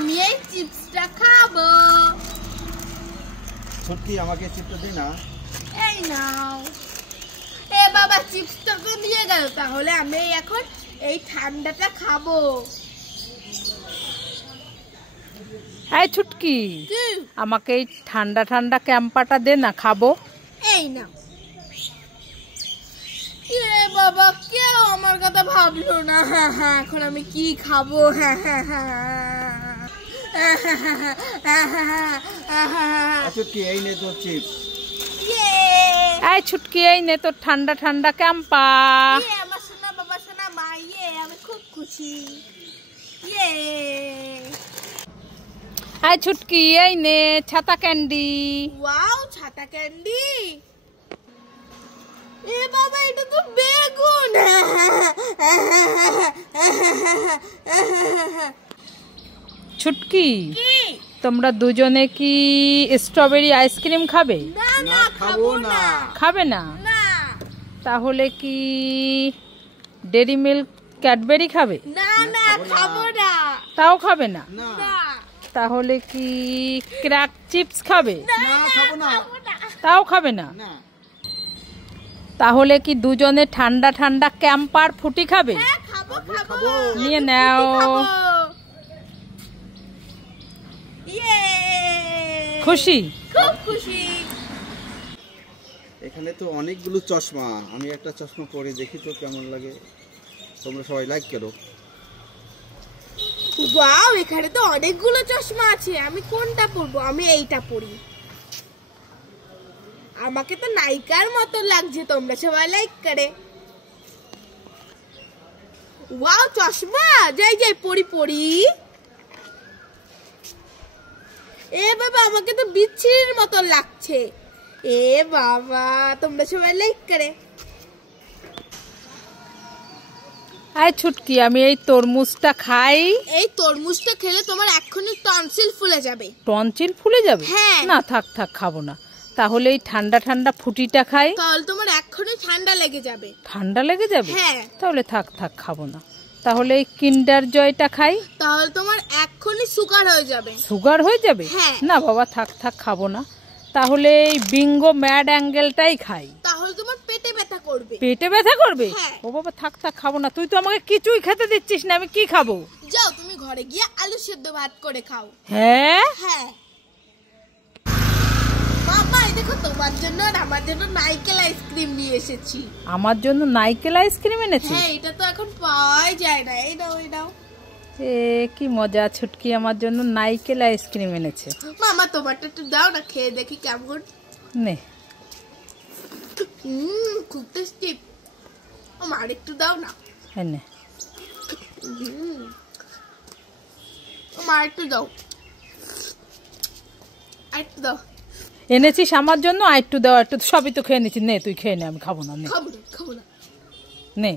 আমি এই চিপসটা খাবো। সত্যি আমাকে চিপসটা দিই না। এই নাও। এ বাবা চিপসটা তো নিয়ে গেল, তাহলে আমি এখন এই ঠান্ডাটা খাবো। এই ছুটকি, আমাকে এই ঠান্ডা ঠান্ডা ক্যাম্পাটা দে না, খাবো। এই না। এ বাবা কেউ আমার কথা ভাবলো না। এখন আমি কি খাবো? ছুটকি এই নে তোর চিপস। এই ছুটকি, এই নে তোর ঠান্ডা ঠান্ডা ক্যাম্পা। আমার সোনা বাবা সোনা মা, আমি খুব খুশি। এই ছুটকি, এই নে ছাতা ক্যান্ডি। ওয়াও, ছাতা ক্যান্ডি। এ বাবা এটা তো বেগুন। ছুটকি, তোমরা দুজনে কি স্ট্রবেরি আইসক্রিম খাবে? না খাবো না। খাবে না? না। তাহলে কি ডেরি মিল্ক ক্যাডবেরি খাবে? না না খাবো না। তাও খাবে না? না। তাহলে কি ক্র্যাক চিপস খাবে? না খাবো না। তাও খাবে না? না। তাহলে কি দুজনে ঠান্ডা ঠান্ডা ক্যাম্পার ফুটি খাবে? হ্যাঁ খাবো খাবো। নিয়ে নাও। খুশি? খুব খুশি। এখানে তো অনেকগুলো চশমা, আমি একটা চশমা পরে দেখি তো কেমন লাগে। তোমরা সবাই লাইক করো। ওয়াও, এখানে তো অনেকগুলো চশমা আছে। আমি কোনটা পরবো? আমি এইটা পরি। আমাকে তো নায়িকার মতো লাগছে। তোমরা সবাই লাইক করে। ওয়াও চশমা, যাই যাই পরি পরি। এ বাবা আমাকে তো বিচ্ছিরির মতো লাগছে। এ বাবা, তোমরা সবাই লাইক করে। এই ছুটকি, আমি এই তরমুজটা খাই। এই তরমুজটা খেলে তোমার এক্ষুনি টনসিল ফুলে যাবে। টনসিল ফুলে যাবে? হ্যাঁ। না থাক থাক, খাবো না। তাহলে এই ঠান্ডা ঠান্ডা ফুটিটা খাই। তাহলে তোমার এক্ষুনি ঠান্ডা লেগে যাবে। ঠান্ডা লেগে যাবে? হ্যাঁ। তাহলে থাক থাক, খাবো না। তাহলে এই কিন্ডার জয়টা খাই। তাহলে তোমার এক্ষুনি সুগার হয়ে যাবে। সুগার হয়ে যাবে? হ্যাঁ। না বাবা, থাক থাক, খাবো না। তাহলে এই বিঙ্গো ম্যাড অ্যাঙ্গেলটাই খাই। তাহলে তোমার পেটে ব্যথা করবে। পেটে ব্যথা করবে? হ্যাঁ। ও বাবা থাক থাক, খাবো না। তুই তো আমাকে কিছুই খেতে দিচ্ছিস না, আমি কি খাবো? যাও তুমি ঘরে গিয়ে আলু সেদ্ধ ভাত করে খাও। হ্যাঁ হ্যাঁ। বাবা এই দেখো, তোমার জন্য আর আমার জন্য নারকেল আইসক্রিম নিয়ে এসেছি। আমার জন্য নারকেল আইসক্রিম এনেছি? হ্যাঁ, এটা তো এখন পাওয়াই যায় না। এই নাও এই নাও। এ কি মজা, ছুটকি আমার জন্য নারকেল আইসক্রিম এনেছে। মামা তোমারটা একটু দাও না, খেয়ে দেখি কেমন। নে। খুব টেস্টি। আমার একটু দাও না। হ্যাঁ নে। আমার একটু দাও। একটু দাও। এনেছিস আমার জন্য, আর একটু দেওয়া, একটু সবই তো খেয়ে নিচ্ছি। নে তুই খেয়ে নে, আমি খাবো না। নে খাবো না খাবো না। নে।